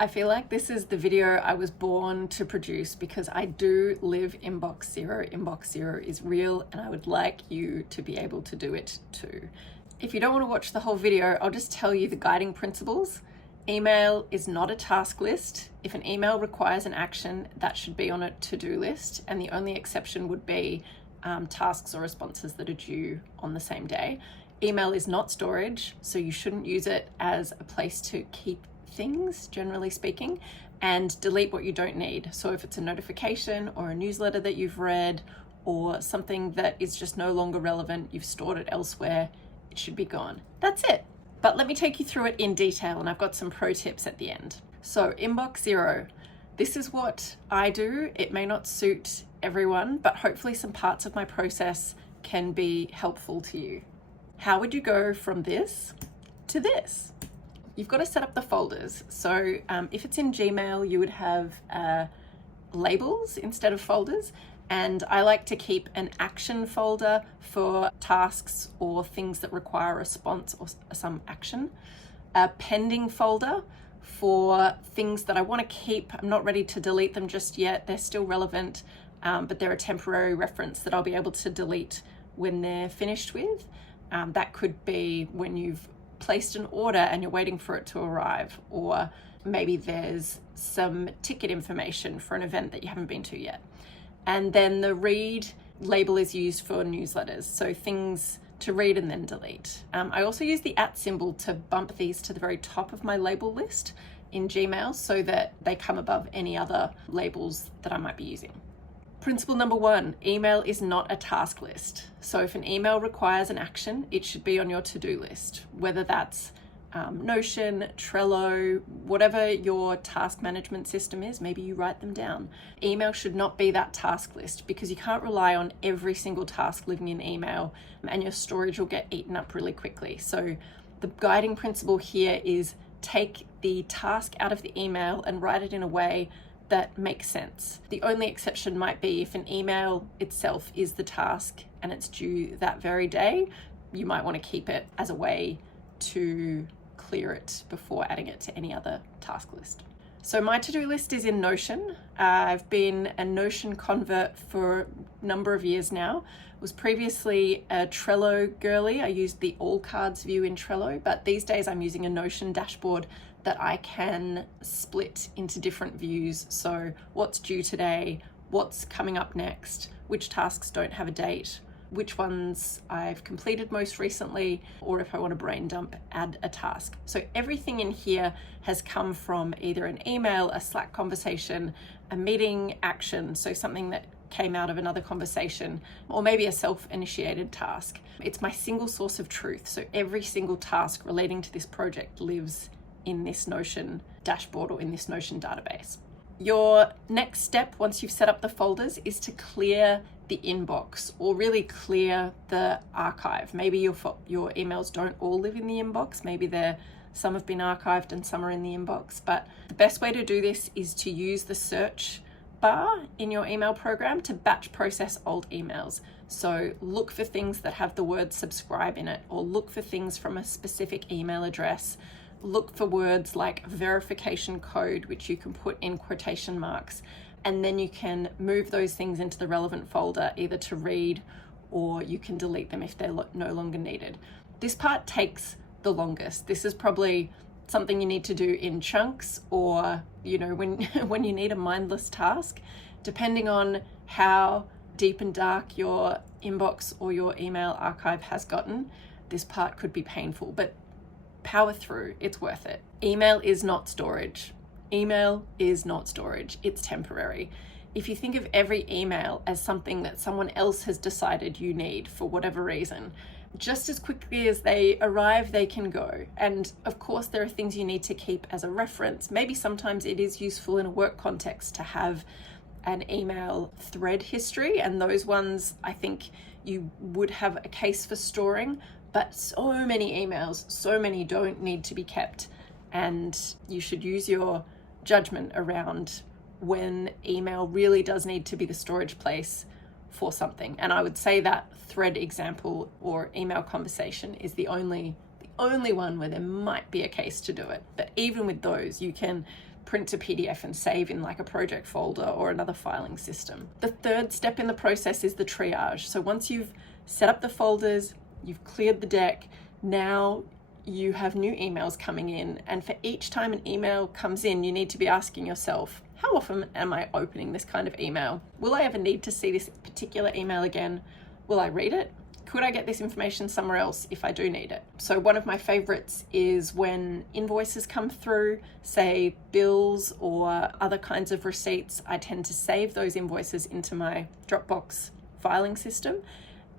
I feel like this is the video I was born to produce because I do live inbox zero. Inbox zero is real and I would like you to be able to do it too. If you don't want to watch the whole video, I'll just tell you the guiding principles. Email is not a task list. If an email requires an action, that should be on a to-do list, and the only exception would be tasks or responses that are due on the same day. Email is not storage, so you shouldn't use it as a place to keep things, generally speaking, and delete what you don't need. So if it's a notification or a newsletter that you've read or something that is just no longer relevant, you've stored it elsewhere, it should be gone. That's it. But let me take you through it in detail, and I've got some pro tips at the end. So inbox zero, this is what I do. It may not suit everyone, but hopefully some parts of my process can be helpful to you. How would you go from this to this? You've got to set up the folders. So if it's in Gmail, you would have labels instead of folders. And I like to keep an action folder for tasks or things that require a response or some action. A pending folder for things that I want to keep. I'm not ready to delete them just yet. They're still relevant, but they're a temporary reference that I'll be able to delete when they're finished with. That could be when you've placed an order and you're waiting for it to arrive, or maybe there's some ticket information for an event that you haven't been to yet. And then the read label is used for newsletters, so things to read and then delete. I also use the @ symbol to bump these to the very top of my label list in Gmail so that they come above any other labels that I might be using. Principle number 1, email is not a task list. So if an email requires an action, it should be on your to-do list, whether that's Notion, Trello, whatever your task management system is, maybe you write them down. Email should not be that task list because you can't rely on every single task living in email and your storage will get eaten up really quickly. So the guiding principle here is take the task out of the email and write it in a way that makes sense. The only exception might be if an email itself is the task and it's due that very day, you might want to keep it as a way to clear it before adding it to any other task list. So my to-do list is in Notion. I've been a Notion convert for a number of years now. I was previously a Trello girly. I used the all cards view in Trello, but these days I'm using a Notion dashboard that I can split into different views. So what's due today, what's coming up next, which tasks don't have a date, which ones I've completed most recently, or if I want to brain dump, add a task. So everything in here has come from either an email, a Slack conversation, a meeting action, so something that came out of another conversation, or maybe a self-initiated task. It's my single source of truth. So every single task relating to this project lives in this Notion dashboard or in this Notion database. Your next step, once you've set up the folders, is to clear the inbox or really clear the archive. Maybe your emails don't all live in the inbox. Maybe some have been archived and some are in the inbox. But the best way to do this is to use the search bar in your email program to batch process old emails. So look for things that have the word subscribe in it, or look for things from a specific email address. Look for words like verification code, which you can put in quotation marks, and then you can move those things into the relevant folder, either to read or you can delete them if they're no longer needed. This part takes the longest. This is probably something you need to do in chunks, or when you need a mindless task. Depending on how deep and dark your inbox or your email archive has gotten, this part could be painful, but power through, it's worth it. Email is not storage. Email is not storage, it's temporary. If you think of every email as something that someone else has decided you need for whatever reason, just as quickly as they arrive, they can go. And of course, there are things you need to keep as a reference. Maybe sometimes it is useful in a work context to have an email thread history, and those ones I think you would have a case for storing. But so many emails, so many don't need to be kept, and you should use your judgment around when email really does need to be the storage place for something. And I would say that thread example or email conversation is the only one where there might be a case to do it. But even with those, you can print to PDF and save in like a project folder or another filing system. The third step in the process is the triage. So once you've set up the folders, you've cleared the deck, now you have new emails coming in, and for each time an email comes in, you need to be asking yourself, how often am I opening this kind of email? Will I ever need to see this particular email again? Will I read it? Could I get this information somewhere else if I do need it? So one of my favorites is when invoices come through, say bills or other kinds of receipts. I tend to save those invoices into my Dropbox filing system.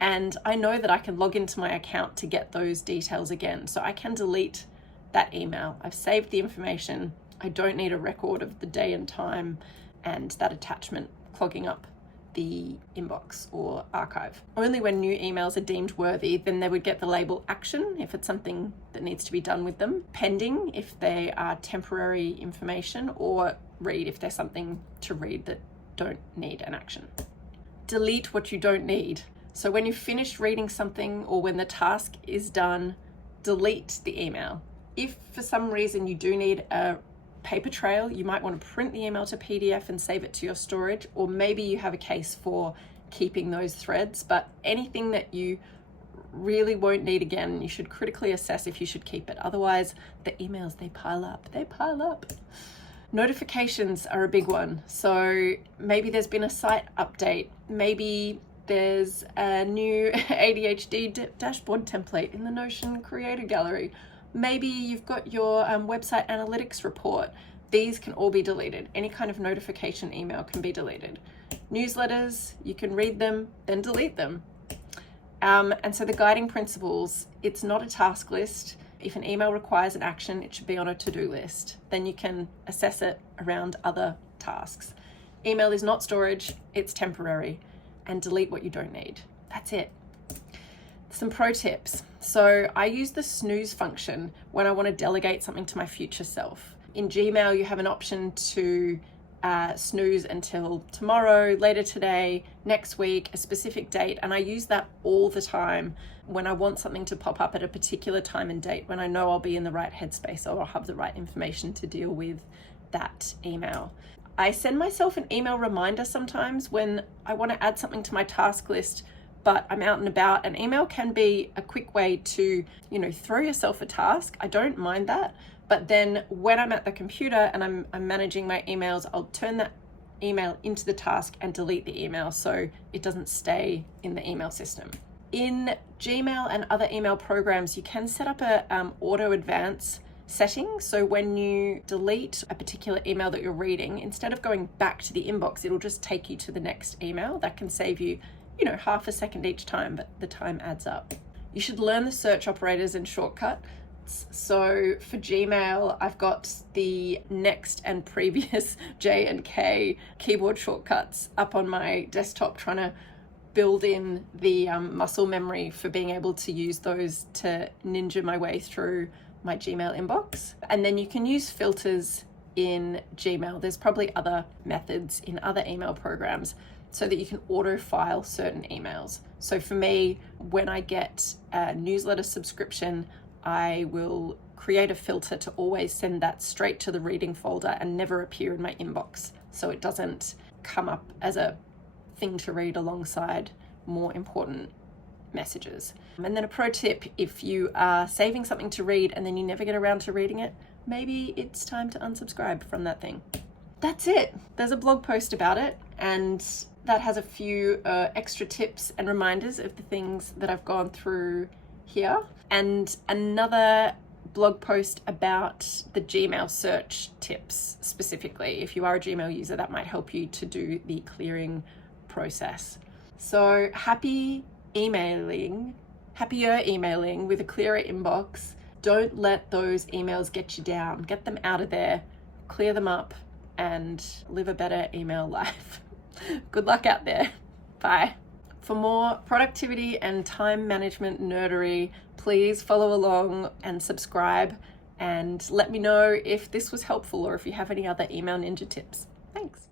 And I know that I can log into my account to get those details again. So I can delete that email. I've saved the information. I don't need a record of the day and time and that attachment clogging up the inbox or archive. Only when new emails are deemed worthy, then they would get the label action if it's something that needs to be done with them, pending if they are temporary information, or read if there's something to read that don't need an action. Delete what you don't need. So when you've finished reading something or when the task is done, delete the email. If for some reason you do need a paper trail, you might want to print the email to PDF and save it to your storage, or maybe you have a case for keeping those threads, but anything that you really won't need again, you should critically assess if you should keep it. Otherwise, the emails, they pile up. Notifications are a big one. So maybe there's been a site update, maybe there's a new ADHD dashboard template in the Notion Creator Gallery. Maybe you've got your website analytics report. These can all be deleted. Any kind of notification email can be deleted. Newsletters, you can read them, then delete them. And so the guiding principles, it's not a task list. If an email requires an action, it should be on a to-do list. Then you can assess it around other tasks. Email is not storage, it's temporary. And delete what you don't need. That's it. Some pro tips. So I use the snooze function when I want to delegate something to my future self. In Gmail, you have an option to snooze until tomorrow, later today, next week, a specific date. And I use that all the time when I want something to pop up at a particular time and date, when I know I'll be in the right headspace or I'll have the right information to deal with that email. I send myself an email reminder sometimes when I want to add something to my task list, but I'm out and about. An email can be a quick way to, throw yourself a task. I don't mind that. But then when I'm at the computer and I'm managing my emails, I'll turn that email into the task and delete the email so it doesn't stay in the email system. In Gmail and other email programs, you can set up a auto advance setting. So when you delete a particular email that you're reading, instead of going back to the inbox, it'll just take you to the next email. That can save you, half a second each time, but the time adds up. You should learn the search operators and shortcuts. So for Gmail, I've got the next and previous J and K keyboard shortcuts up on my desktop, trying to build in the muscle memory for being able to use those to ninja my way through my Gmail inbox. And then you can use filters in Gmail. There's probably other methods in other email programs so that you can auto file certain emails. So for me, when I get a newsletter subscription, I will create a filter to always send that straight to the reading folder and never appear in my inbox, so it doesn't come up as a thing to read alongside more important messages. And then a pro tip, if you are saving something to read and then you never get around to reading it, maybe it's time to unsubscribe from that thing. That's it. There's a blog post about it, and that has a few extra tips and reminders of the things that I've gone through here, and another blog post about the Gmail search tips specifically. If you are a Gmail user, that might help you to do the clearing process. So happier emailing with a clearer inbox. Don't let those emails get you down. Get them out of there, clear them up, and live a better email life. Good luck out there. Bye. For more productivity and time management nerdery, please follow along and subscribe, and let me know if this was helpful or if you have any other email ninja tips. Thanks.